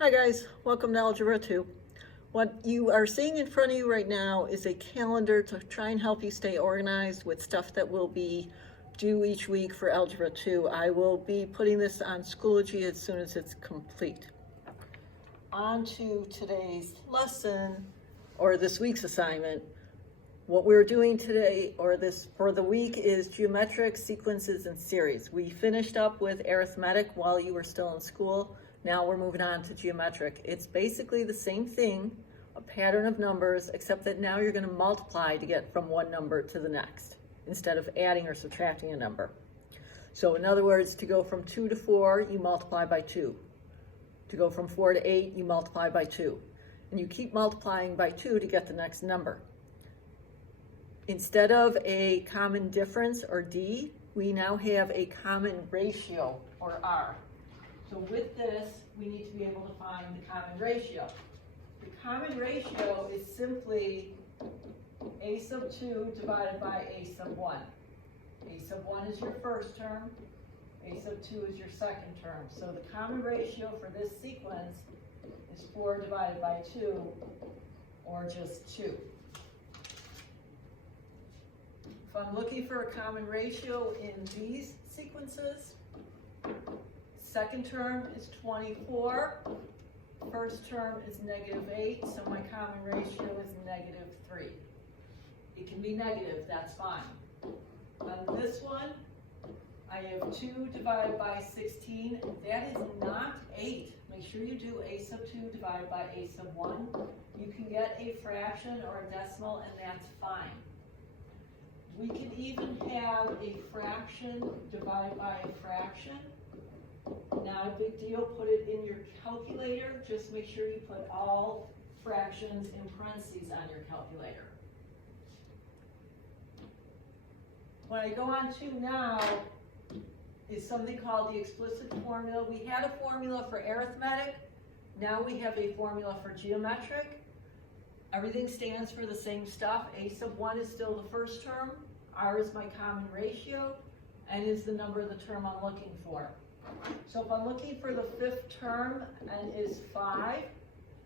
Hi guys, welcome to Algebra 2. What you are seeing in front of you right now is a calendar to try and help you stay organized with stuff that will be due each week for Algebra 2. I will be putting this on Schoology as soon as it's complete. On to today's lesson, or this week's assignment. What we're doing today, or this for the week, is geometric sequences and series. We finished up with arithmetic while you were still in school. Now we're moving on to geometric. It's basically the same thing, a pattern of numbers, except that now you're going to multiply to get from one number to the next, instead of adding or subtracting a number. So in other words, to go from 2 to 4, you multiply by 2. To go from 4 to 8, you multiply by 2. And you keep multiplying by 2 to get the next number. Instead of a common difference, or D, we now have a common ratio, or R. So with this, we need to be able to find the common ratio. The common ratio is simply a sub 2 divided by a sub 1. A sub 1 is your first term, a sub 2 is your second term. So the common ratio for this sequence is 4 divided by 2, or just 2. If I'm looking for a common ratio in these sequences, second term is 24, first term is -8, so my common ratio is -3. It can be negative, that's fine. On this one, I have 2 divided by 16, that is not 8. Make sure you do a sub 2 divided by a sub 1. You can get a fraction or a decimal, and that's fine. We can even have a fraction divided by a fraction. Not a big deal, put it in your calculator. Just make sure you put all fractions in parentheses on your calculator. What I go on to now is something called the explicit formula. We had a formula for arithmetic. Now we have a formula for geometric. Everything stands for the same stuff. A sub 1 is still the first term. R is my common ratio, and is the number of the term I'm looking for. So if I'm looking for the fifth term, n is 5,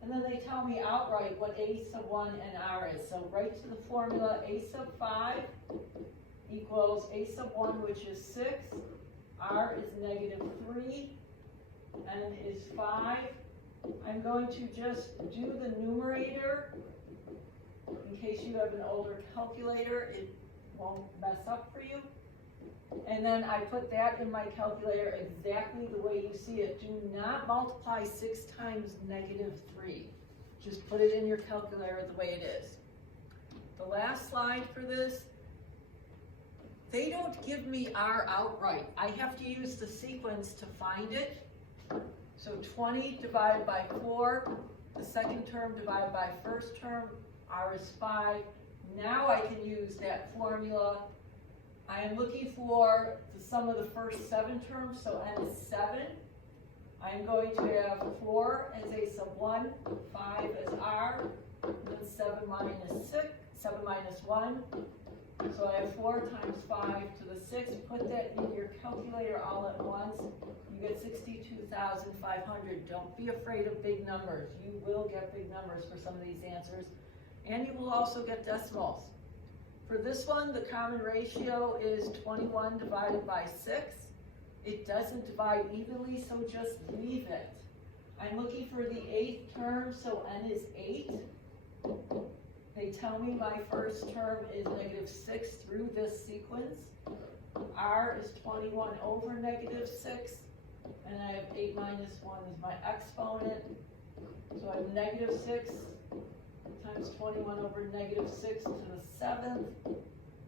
and then they tell me outright what a sub 1 and r is. So right to the formula, a sub 5 equals a sub 1, which is 6, r is -3, n is 5. I'm going to just do the numerator. In case you have an older calculator, it won't mess up for you. And then I put that in my calculator exactly the way you see it. Do not multiply 6 times -3. Just put it in your calculator the way it is. The last slide for this, they don't give me R outright. I have to use the sequence to find it. So 20 divided by 4, the second term divided by first term, R is 5. Now I can use that formula. I am looking for the sum of the first 7 terms, so n is 7. I am going to have 4 as a sub 1, 5 as r, and then 7 minus 1. So I have 4 times 5 to the 6. Put that in your calculator all at once. You get 62,500. Don't be afraid of big numbers. You will get big numbers for some of these answers. And you will also get decimals. For this one, the common ratio is 21 divided by 6. It doesn't divide evenly, so just leave it. I'm looking for the 8th term, so n is 8. They tell me my first term is -6 through this sequence. R is 21 over -6, and I have 8 minus 1 is my exponent. So I have -6 times 21 over -6 to the 7th,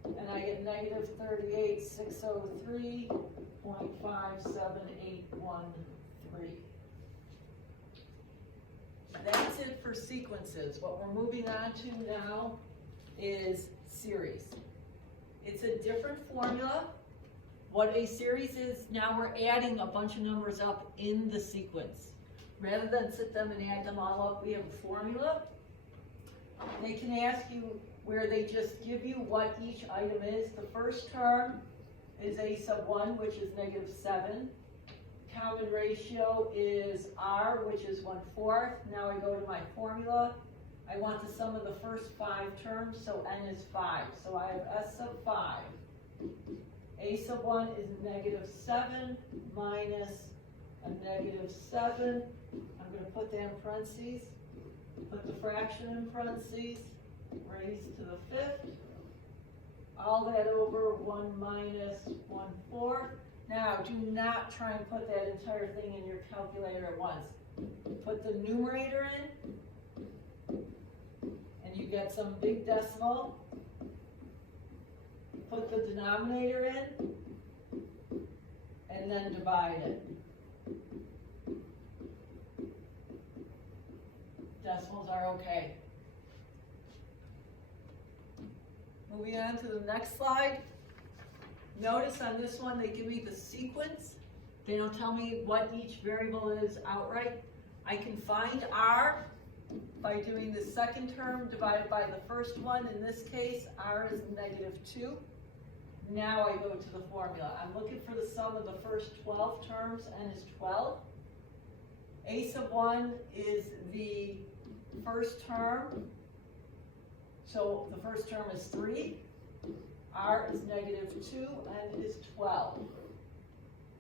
and I get -38,603.57813. That's it for sequences. What we're moving on to now is series. It's a different formula. What a series is, now we're adding a bunch of numbers up in the sequence. Rather than sit them and add them all up, we have a formula. They can ask you where they just give you what each item is. The first term is a sub 1, which is -7. common ratio is R, which is 1/4. Now I go to my formula. I want the sum of the first 5 terms, so n is 5. So I have S sub 5. A sub 1 is -7 minus a -7. I'm going to put that in parentheses. Put the fraction in parentheses. Raised to the 5th. All that over 1 minus 1/4. Now, do not try and put that entire thing in your calculator at once. Put the numerator in, and you get some big decimal. Put the denominator in, and then divide it. Decimals are okay. Moving on to the next slide. Notice on this one, they give me the sequence. They don't tell me what each variable is outright. I can find R by doing the second term divided by the first one. In this case, R is -2. Now I go to the formula. I'm looking for the sum of the first 12 terms, n is 12. A sub 1 is the first term. So the first term is 3. R is -2, and is 12.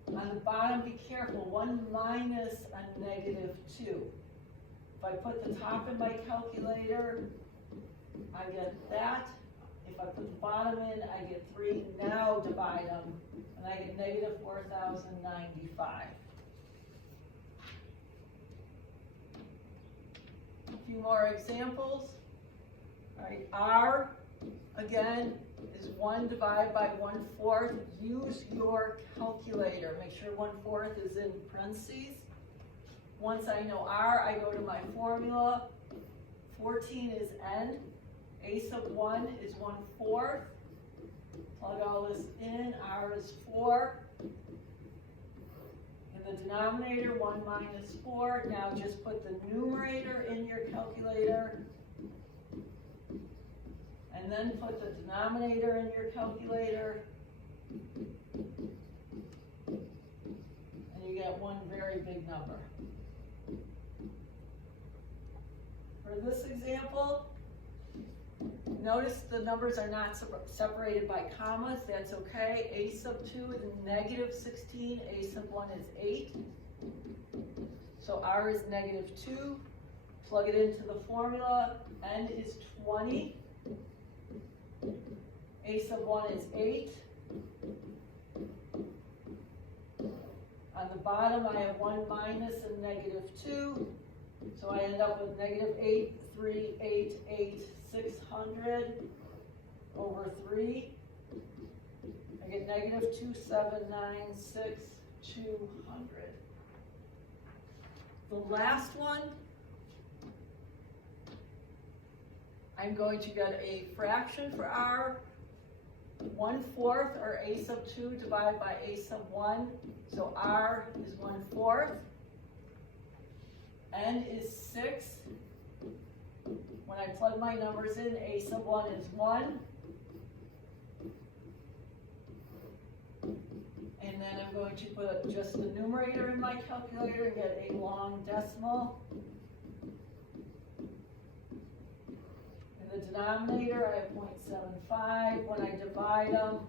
On the bottom, be careful, 1 minus a -2. If I put the top in my calculator, I get that. If I put the bottom in, I get 3. Now divide them, and I get -4095. A few more examples. All right, R, again, is 1 divided by 1/4. Use your calculator. Make sure 1/4 is in parentheses. Once I know R, I go to my formula. 14 is n. A sub 1 is 1/4. Plug all this in. R is 4. In the denominator, 1 minus 4. Now just put the numerator in your calculator. And then put the denominator in your calculator. And you get one very big number. For this example, notice the numbers are not separated by commas. That's okay. A sub 2 is -16. A sub 1 is 8. So R is -2. Plug it into the formula. N is 20. A sub 1 is 8. On the bottom, I have 1 minus a -2. So I end up with -8388600 over 3. I get -2796200. The last one, I'm going to get a fraction for R. 1/4, or A sub 2 divided by A sub 1. So R is 1/4. N is 6. When I plug my numbers in, A sub 1 is 1. And then I'm going to put just the numerator in my calculator and get a long decimal. In the denominator, I have 0.75. When I divide them,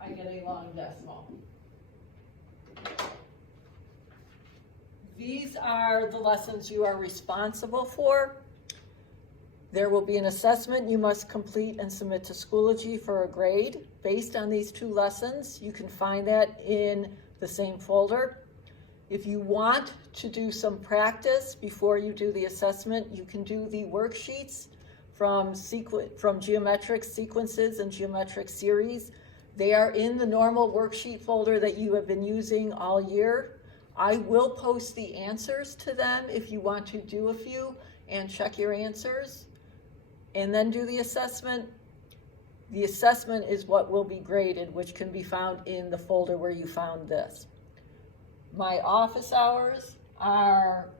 I get a long decimal. These are the lessons you are responsible for. There will be an assessment you must complete and submit to Schoology for a grade based on these 2 lessons. You can find that in the same folder. If you want to do some practice before you do the assessment, you can do the worksheets from geometric sequences and geometric series. They are in the normal worksheet folder that you have been using all year. I will post the answers to them if you want to do a few and check your answers and then do the assessment. The assessment is what will be graded, which can be found in the folder where you found this. My office hours are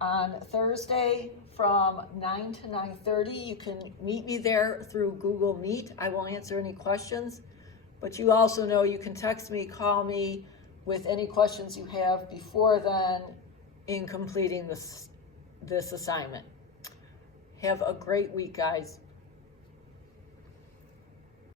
on Thursday from 9 to 9:30. You can meet me there through Google Meet. I will answer any questions. But you also know you can text me, call me with any questions you have before then in completing this assignment. Have a great week, guys.